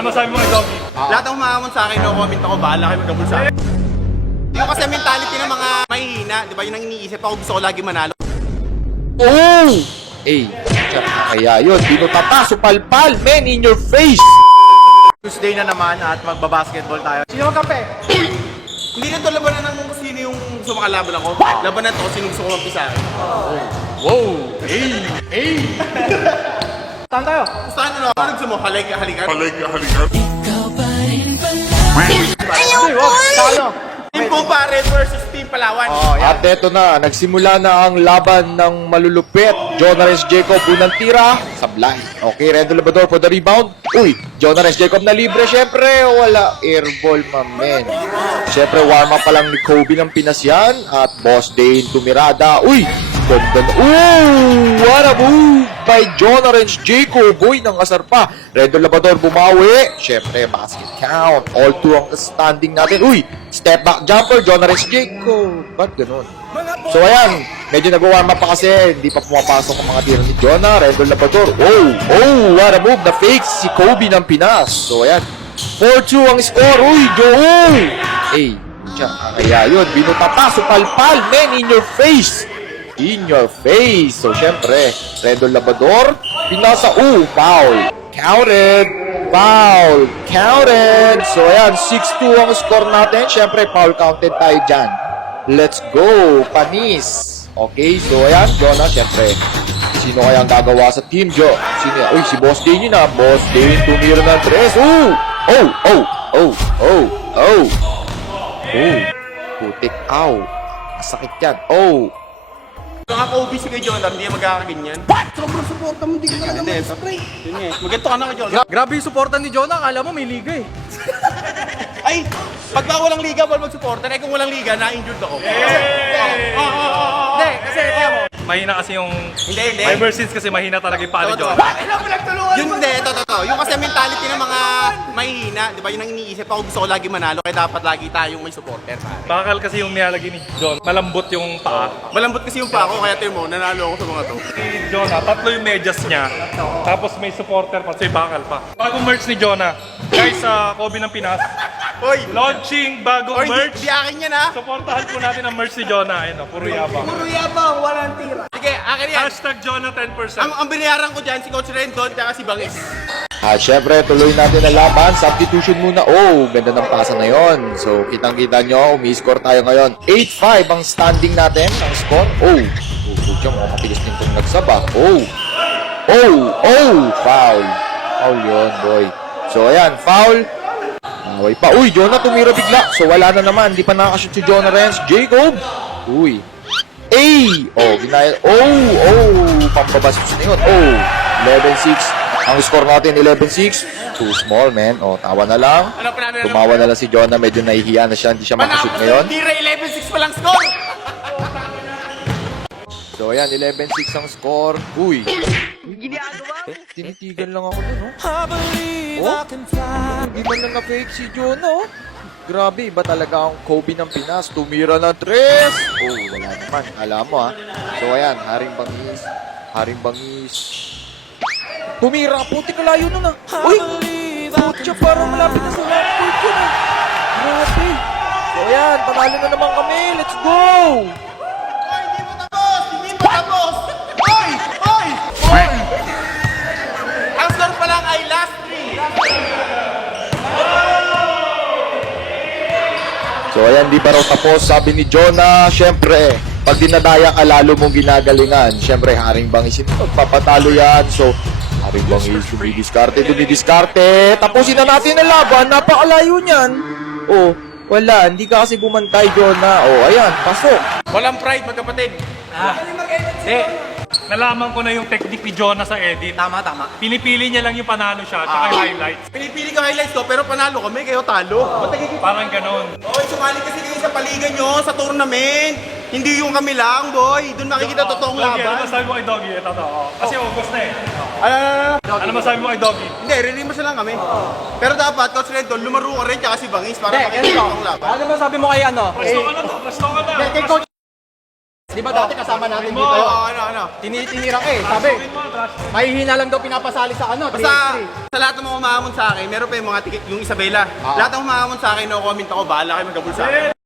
Ano masabi mo kay Doggy? Lahat ng umaamon sa akin, no-comment ako, bahala kayo magkabul sa akin. Yung kasi mentality ng mga mahihina, di ba? Yun ang iniisip ako, gusto ko lagi manalo. Oh! Kaya yun, binutata, supalpal, man, in your face! Tuesday na naman at magbabasketball tayo. Sino magkape? Hindi na ito labanan ng kung sino yung gusto makalaban ako. Labanan to kung sino gusto ko magpisa. Wow! Hey! Saan tayo? Saan ano? Ano gusto mo? Halikan? Ayoko! Team Kumpare versus Team Palawan. At eto na, nagsimula na ang laban ng malulupit. Jonares Jacob, unang tira, sablay. Okay, Rendo Labrador for the rebound. Uy, Jonares Jacob na libre, syempre. Wala, airball, mamen. Syempre, warm up pa lang ni Kobe ng Pinas yan. At Boss Dane tumirada. Uy, ganda na. What a move by Jonares Jacob. Uy, nang asar pa. Rendo Labrador bumawi. Syempre, basket count. All two ang standing natin. Uy, step back jumper, Jonares Jacob. Ba't ganun? So ayan, medyo nag-warm up pa kasi hindi pa pumapasok ang mga tiro ni Jonah. Rendo Labrador. Oh, what a move. The fake si Kobe ng Pinas. So ayan, 4-2 ang score. Uy, Hey, kaya yun, binutata, supalpal, man, in your face. In your face. So syempre, Rendo Labrador, pinasa, foul. Counted. So ayan, 6-2 ang score natin. Syempre, foul counted tayo dyan. Let's go, Panis. Okay, so ayan, Jonah, syempre. Sino kaya ang gagawa sa team, Jo? Uy, si Boss Dane yun na. Boss Dane, tumira ng 3. Putik, masakit yan. Mga Kobe si kay Jonah, hindi magkakaganyan. Sobrang suporta mo, hindi ka na naman spray. Yun nga, maganda ka na kay Jonah. Grabe yung suporta ni Jonah, akala mo may liga eh. Ay, pag ba walang liga, wala mag-suporta. Eh kung walang liga, na-injured ako. Hindi, kasi kaya mo. Mahina kasi yung... Hindi. Ever since kasi mahina talaga yung palo Jonah. Yun hindi, totoo. Yung kasi mentality ng mga mahihina, di ba? Yun ang iniisip ako, gusto ko lagi manalo, kaya dapat lagi tayong may supporter, pare. Bakal kasi yung nilalagay ni John. Malambot yung paa. Malambot kasi yung pa ako, kaya tiyo mo, nanalo ako sa mga to. Si Jonah, tatlo yung medyas niya. Tapos may supporter pa, so yung bakal pa. Bagong merch ni Jonah. Guys, sa Kobe ng Pinas. Hoy! Launching bagong merch. Di akin yan, ha? Supportahan po natin ang merch ni Jonah. Ayun, puro yabang. walang tira. Sige, akin yan. Hashtag Jonah 10%. Ang binayaran ko dyan, si Coach Rendon, tsaka si Bangis. Syempre, tuloy natin ang laban. Substitution muna. Ganda ng pasa na yon. So, kitang-kita nyo, umi-score tayo ngayon. 8-5 ang standing natin, ang score. Diyan mo, matigas din itong nagsaba. Foul. Foul yun, boy. So, ayan, foul. Away pa. Jonah tumira bigla. So, wala na naman. Hindi pa nakakashoot si Jonah Renz. Jacob. Ginaya. Pampabastos na yun. 11-6. Ang score natin, 11-6. Too small, man. Tawa na lang. Tumawa na lang si Jonah. Medyo nahihiya na siya. Hindi siya makashoot ngayon. Tira 11-6 pa lang score. So, ayan, 11-6 ang score. Tinitigan lang ako dun, Hindi man lang na-fake si Jonah, Grabe, iba talaga ang Kobe ng Pinas. Tumira ng 3. Wala naman. Alam mo, So, ayan, Haring Bangis. Tumira, puti kalayo nun, Putya, parang malapit na sa last point yun, Grabe. So, ayan, panalo na naman kami. Let's go! Hindi mo tapos! Hoy! Ang score pa lang ay last 3. So ayan, di pa raw tapos, sabi ni Jonah. Siyempre, pag dinadaya ka, lalo mong ginagalingan. Siyempre, Haring Bangis, hindi magpapatalo yan. So, Haring Bangis, dumidiskarte. Tapusin na natin ang laban, napakalayo niyan. Wala, hindi ka kasi bumantay, Jonah. Ayan, pasok. Walang pride, magkapatid. Nalaman ko na yung technique ni Jonah sa edit. Tama. Pinipili niya lang yung panalo siya, tsaka yung highlights. Pinipili ko highlights ko, pero panalo kami, kayo talo. Parang ganon. Sumali kasi kayo sa paligan nyo, sa tournament. Hindi yung kami lang, boy. Doon makikita totoong Doggy, ano laban. masabi mo kay Doggy? Ito. Kasi August na eh. Ano masabi mo kay Doggy? Hindi, re-rematch lang kami. Pero dapat, Coach Renton, lumaro ka rin tsaka si Bangis para makikita totoong laban. Ano ba sabi mo kay ano? Presto ka na. Kay Coach Di ba dati kasama natin dito? Ano? Tinitinira ka eh. Sabi, mahihina lang daw pinapasali sa ano. Basta 3x3. sa lahat ng mga umahamon sa akin, meron pa yung mga yung Isabela. Lahat ng umahamon sa akin, no comment ako, bahala kayo magkabul sa akin.